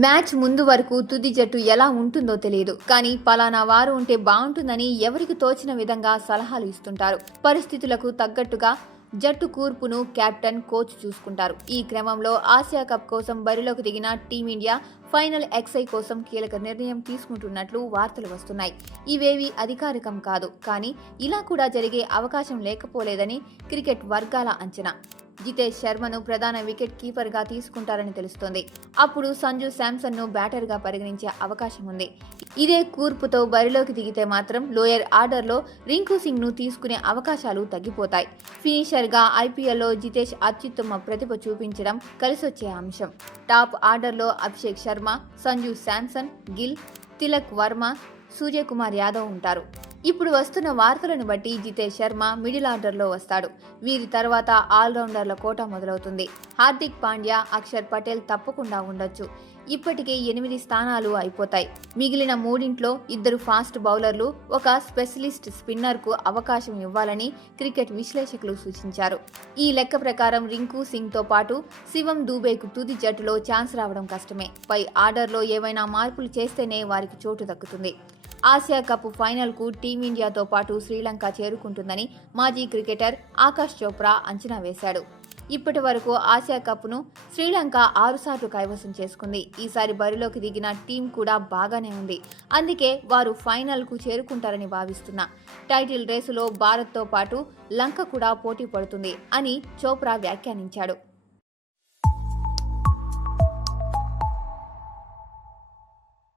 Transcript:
Match ముందు వరకు తుది జట్టు ఎలా ఉంటుందో తెలియదు, కానీ పలానా వారు ఉంటే బాగుంటుందని ఎవరికి తోచిన విధంగా సలహాలు ఇస్తుంటారు. పరిస్థితులకు తగ్గట్టుగా జట్టు కూర్పును కెప్టెన్, కోచ్ చూసుకుంటారు. ఈ క్రమంలో ఆసియా కప్ కోసం బరిలోకి దిగిన టీమిండియా ఫైనల్ ఎక్సై కోసం కీలక నిర్ణయం తీసుకుంటున్నట్లు వార్తలు వస్తున్నాయి. ఇవేవి అధికారికం కాదు, కానీ ఇలా కూడా జరిగే అవకాశం లేకపోలేదని క్రికెట్ వర్గాల అంచనా. జితేష్ శర్మను ప్రధాన వికెట్ కీపర్గా తీసుకుంటారని తెలుస్తోంది. అప్పుడు సంజు శాంసన్ను బ్యాటర్గా పరిగణించే అవకాశం ఉంది. ఇదే కూర్పుతో బరిలోకి దిగితే మాత్రం లోయర్ ఆర్డర్లో రింకు సింగ్ను తీసుకునే అవకాశాలు తగ్గిపోతాయి. ఫినిషర్గా ఐపీఎల్లో జితేష్ అత్యుత్తమ ప్రతిభ చూపించడం కలిసొచ్చే అంశం. టాప్ ఆర్డర్లో అభిషేక్ శర్మ, సంజు శాంసన్, గిల్, తిలక్ వర్మ, సూర్యకుమార్ యాదవ్ ఉంటారు. ఇప్పుడు వస్తున్న వార్తలను బట్టి జితేష్ శర్మ మిడిల్ ఆర్డర్లో వస్తాడు. వీరి తర్వాత ఆల్రౌండర్ల కోట మొదలవుతుంది. హార్దిక్ పాండ్యా, అక్షర్ పటేల్ తప్పకుండా ఉండొచ్చు. ఇప్పటికే 8 స్థానాలు అయిపోతాయి. మిగిలిన 3 2 ఫాస్ట్ బౌలర్లు, ఒక స్పెషలిస్ట్ స్పిన్నర్కు అవకాశం ఇవ్వాలని క్రికెట్ విశ్లేషకులు సూచించారు. ఈ లెక్క ప్రకారం రింకు సింగ్తో పాటు శివం దూబేకు తుది జట్టులో ఛాన్స్ రావడం కష్టమే. పై ఆర్డర్లో ఏవైనా మార్పులు చేస్తేనే వారికి చోటు దక్కుతుంది. ఆసియా కప్ ఫైనల్కు టీమిండియాతో పాటు శ్రీలంక చేరుకుంటుందని మాజీ క్రికెటర్ ఆకాష్ చోప్రా అంచనా వేశాడు. ఇప్పటి వరకు ఆసియా కప్ను శ్రీలంక 6 సార్లు కైవసం చేసుకుంది. ఈసారి బరిలోకి దిగిన టీం కూడా బాగానే ఉంది. అందుకే వారు ఫైనల్కు చేరుకుంటారని భావిస్తున్నా. టైటిల్ రేసులో భారత్తో పాటు లంక కూడా పోటీ పడుతుంది అని చోప్రా వ్యాఖ్యానించాడు.